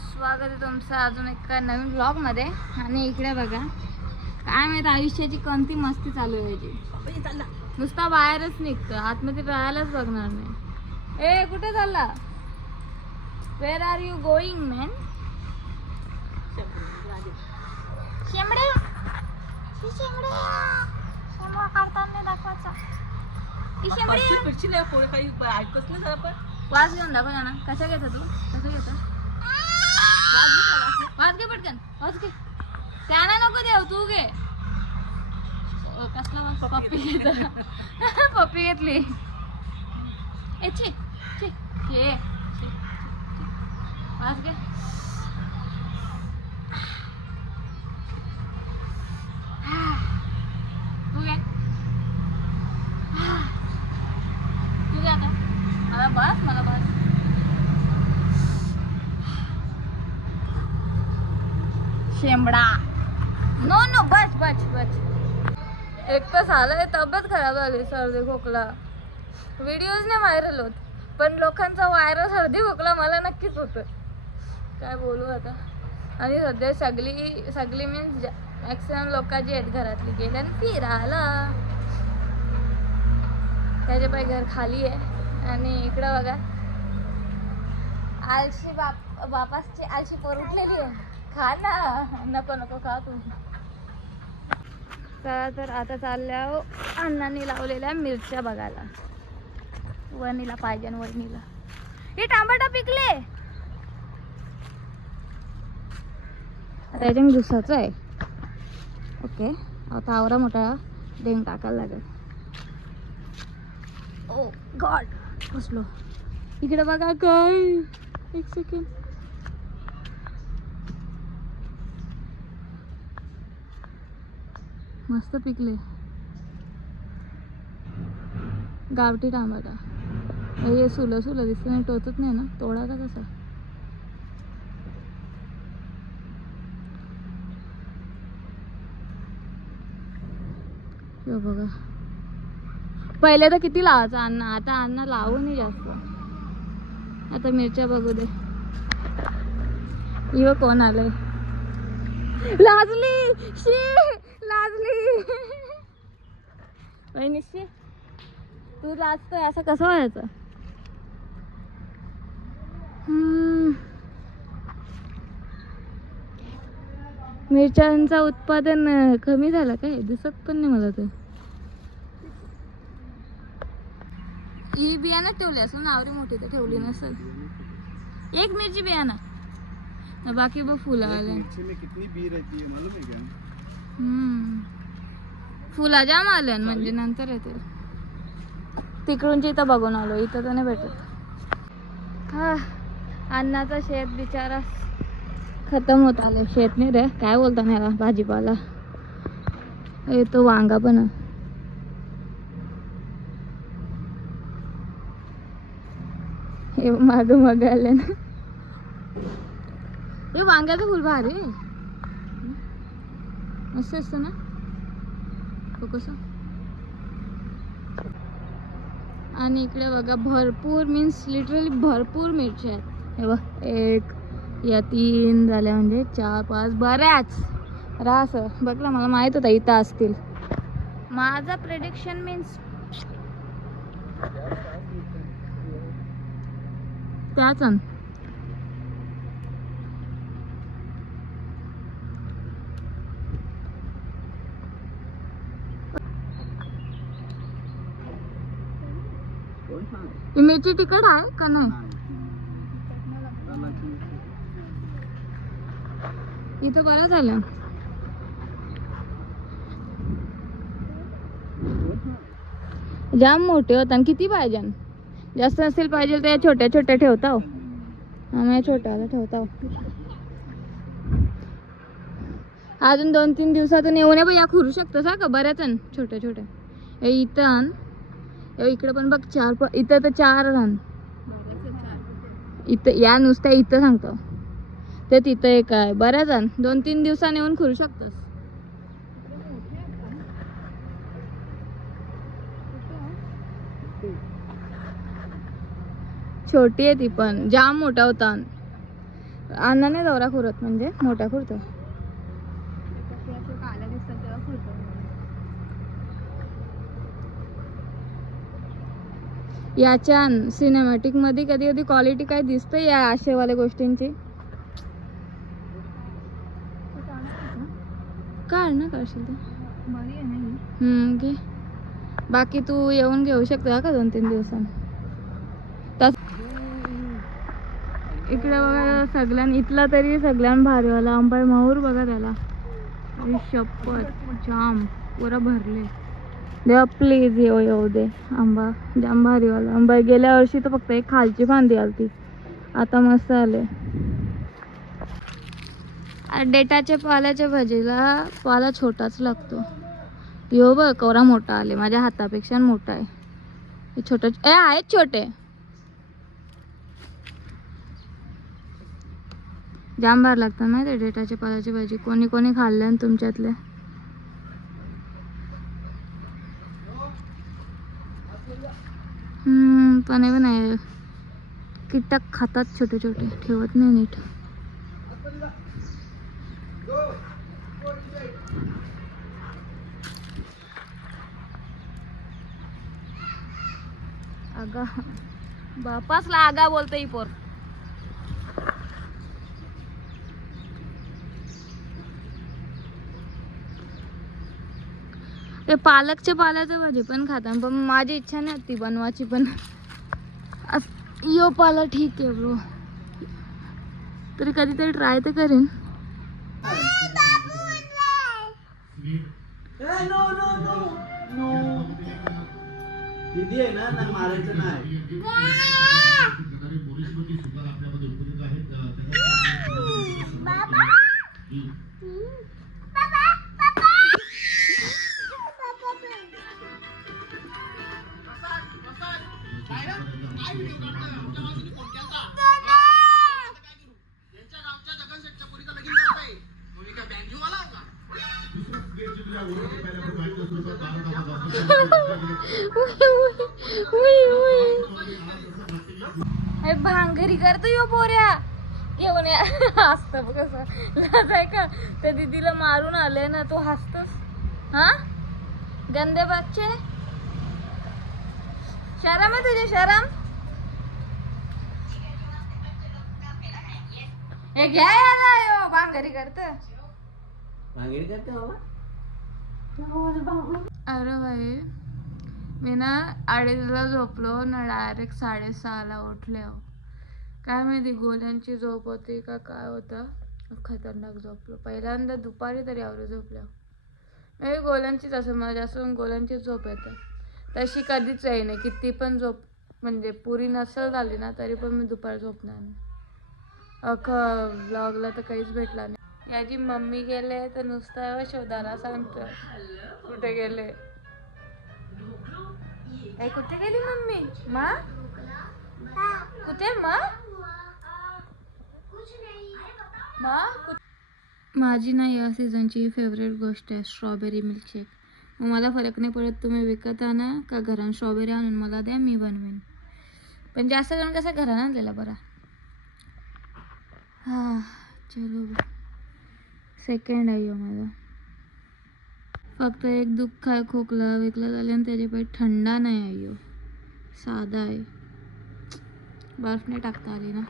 स्वागत आहे तुमचं अजून एका नवीन ब्लॉगमध्ये आणि इकडे बघा काय माहीत आयुष्याची कोणती मस्ती चालू आहे नुसता बाहेरच निघतो आतमध्ये राहायलाच बघणार नाही. ए कुठे चालला? Where are you going man शेंबड्या. शेंबड्या. शेंबडा काढताना दाखवायचा. वाज घेऊन दाखव ना. कसा घेता तू? कसं घेता? वाज घे पटकन वाज घे त्यांना नको देव तू घे अ, कसला वाज पप्पी घेतला पप्पी घेतली ए छी छी घे छी, छी, छी. वाज घे शेंबडा नो नो बस बस बस एक तर झालंय तब्येत खराब झाली सर्दी खोकला व्हिडिओज नाही व्हायरल होत पण लोकांचा व्हायरल सर्दी खोकला मला नक्कीच होतं काय बोलू आता आणि सध्या सगळी सगळी मीन्स मॅक्सिमम लोक जी आहेत घरातली गेल्या आणि फिरायला त्याच्या पाय घर खाली आहे आणि इकडं बघा आळशी बाप बापाची आळशी पोर उठलेली आहे खा ना नको नको खा तू. चला तर आता चालल्या अण्णांनी लावलेल्या मिरच्या बघायला. वणीला पाहिजे आणि वहिनीला हे टांबाटा पिकले. आता याच्या आहे. ओके. आता आवरा मोठा डेंग टाकायला लागेल. ओ गॉड कसलो इकडे बघा काय एक सेकंड मस्त पिकले. गावठी टमाटा. हे सुलं सुलं दिसतं नाही टोचत नाही ना तोडाचा कसा? बघा. पहिले तर किती लावायचं अन्न आता अन्न लावू नाही जास्त. आता मिरच्या बघू दे. इव कोण आलंय? लाजली. शी लाजली. वहिनी शी. तू लाजतोय असं कसं व्हायचं? मिरच्यांचं उत्पादन कमी झालं काय? दिसत पण नाही मला ते. ही बियाणं ठेवली असं नावरी मोठी तर ठेवली नसेल. एक मिरची बियाणं. न बाकी बघ फुलं आले मिर्ची में कितनी बी रहती है मालूम है क्या? हम्म. फुला जाम आल्या म्हणजे नंतर येतील तिकडून इथं बघून आलो इथं तर नाही भेटत. हा अन्नाचा शेत बिचारा खतम होत आले शेत नाही रे काय बोलता याला भाजीपाला. येतो वांगा पण. हे माग माग आले ना. हे वांग्याचं फुल भारी. आहे. मस्त असतं ना? तो कसं. आणि इकडे बघा भरपूर मीन्स लिटरली भरपूर मिरच्या आहेत. हे बघ एक या तीन झाल्या म्हणजे चार पाच बऱ्याच. रास बघला मला माहीत होता इथं असतील. माझा प्रेडिक्शन मीन्स त्याच. मिरची तिखट आहे का नाही? इथं बरं झालं. जाम मोठे होता आणि किती पाहिजे? जास्त नसेल पाहिजे तर या छोट्या छोट्या ठेवता हो हा मी छोट्याला ठेवता हो. अजून दोन तीन दिवसातून येऊन ये खुरू शकतोस हा का? बऱ्याच छोट्या छोट्या. इथं इकडे पण बघ चार प- इथं तर चार आण इथं या नुसत्या इथं सांगतो. ते तिथं एक आहे. बऱ्याच जण दोन तीन दिवसाने येऊन खुरू शकतोस. छोटी आहे ती पण. जाम मोठा होता. अन्नाने दौरा खुरत म्हणजे मोठा खुरतो. याच्या सिनेमॅटिकमध्ये कधी कधी क्वालिटी काय दिसते या आशेवाल्या गोष्टींची? काढ ना काढशील ते घे. बाकी तू येऊन घेऊ शकते का दोन तीन दिवसांनी? तस इकडे बघा सगळ्यां इथला तरी सगळ्यां भारीवाला अंबाई माहूर बघा त्याला. शप्पत शपथ जाम. पुरा भरले. देवा प्लीज येऊ येऊ दे. आंबा जाम भारीवाला आंबा गेल्या वर्षी तर फक्त एक खालची फांदी आलती. आता मस्त आले. डेटाच्या पाल्याच्या भाजीला पाला छोटाच लागतो. यो बघ कवरा मोठा आले. माझ्या हातापेक्षा मोठा आहे. छोटा छोट ए आहेत छोटे. जाम भार लागतात माहिती डेटाच्या पाल्याची भाजी. कोणी कोणी खाल्ल्या तुमच्यातल्या तुमच्यातले हम्म, पण पण आहे कीटक खातात छोटे छोटे. ठेवत नाही नीट. आगा बापासला आगा बोलतो ही पोर. ते पालकच्या पाल्याचं भाजी पण खातात पण माझी इच्छा नाही होती बनवायची पण अस- यो पाला ठीक आहे ब्रो. तरी कधीतरी ट्राय तर करेन. दीदी आहे ना ना मारायचं नाही. भांगरी करतो यो पोऱ्या. घेऊन या. हसत बघ कसं आहे का त्या दीदीला मारून आले ना तू हसतस. हा? गंदे बच्चे शरम आहे तुझे शरम? हे घ्या याला यो भांगरी करत. भांगरी करते बाबा. अरे भाई मी ना अडीचला झोपलो ना डायरेक्ट साडेसहाला उठले हो. काय माहिती गोल्यांची झोप होती का काय होतं? खतरनाक झोपलो. पहिल्यांदा दुपारी तरी आवडे झोपल्या मी गोल्यांचीच असं मला जास्त करून गोल्यांचीच झोप येतं. तशी कधीच आहे नाही. किती पण झोप म्हणजे पुरी नसल झाली ना तरी पण मी दुपारी झोपणार नाही. अख ब्लॉगला तर काहीच भेटला नाही. याची मम्मी गेले तर नुसतं शोधायला सांगतो कुठे गेले? ए कुठे गेली मम्मी? मा? कुठे मा? मा माझी ना या सीझनची फेवरेट गोष्ट आहे स्ट्रॉबेरी मिल्कशेक मग मला फरक नाही पडत तुम्ही विकत आणा का घरात स्ट्रॉबेरी आणून मला द्या मी बनवेन. पण जास्त करून कसं घरानं आणलेला बरा. हां चलो. सेकंड आहे माझा. फक्त एक दुःख आहे खोकला विकला झाले आणि त्याचे पाय थंडा नाही आहे साधा आहे. बर्फ नाही टाकता आली ना.